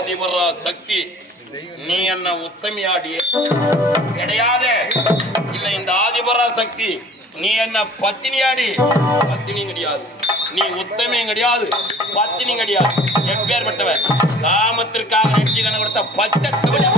ஆதிபரா சக்தி நீ என்ன உத்தமியாடி கிடையாது. இல்ல இந்த ஆதிபரா சக்தி நீ என்ன பத்தினியாடி பத்தினி கிடையாது. நீ உத்தமியும் கிடையாது பத்தினி கிடையாது. எப்பேற்பட்டவன் காமத்திற்காக நெற்றிகன கொடுத்த பச்சை கவலை.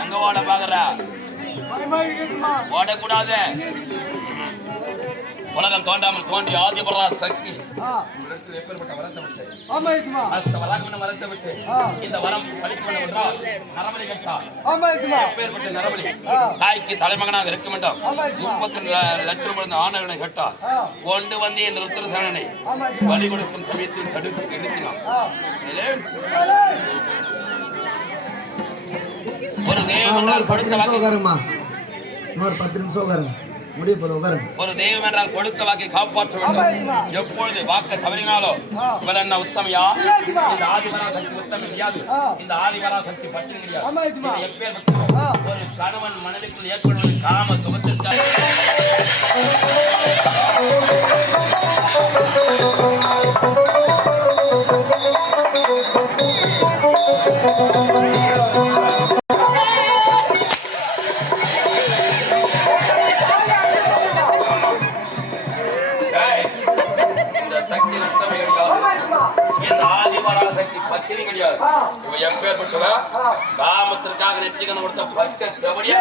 எங்க ஓட பாக்குற ஓடக்கூடாது. உலகம் தோன்றாமல் தோன்றிய ஆதிபரா சக்தி இந்த வரம் நரபலி கட்டார். நரபலி தாய்க்கு தலைமகனாக இருக்க வேண்டும். 32 லட்சம் ஆணவனை கட்டார். கொண்டு வந்து என் ருத்ரசேனனை பலி கொடுக்கும் சமயத்தில் தடுத்து நிறுத்தினான். ஒரு தேவனால் கொடுத்த வாக்கு ஒரு 10 நிமிஷம் உட்காருங்க. முடிய போல உட்காருங்க. ஒரு தெய்வம் என்றால் கொடுத்த வாக்கை காப்பாற்ற வேண்டும். எப்பொழுது வாக்க தவறினாலோ இவள் என்ன உத்தமையா? இந்த ஆதிபரா சக்தி உத்தமம் கிடையாது. இந்த ஆதிபரா சக்தி பற்றி கிடையாது. எப்பேற்பட்ட ஒரு கணவன் மனைவிக்குள் ஏற்படுவது காம சுகத்திற்காக. காமத்திற்காக நெற்றிகன கொடுத்த பச்சை கபடியா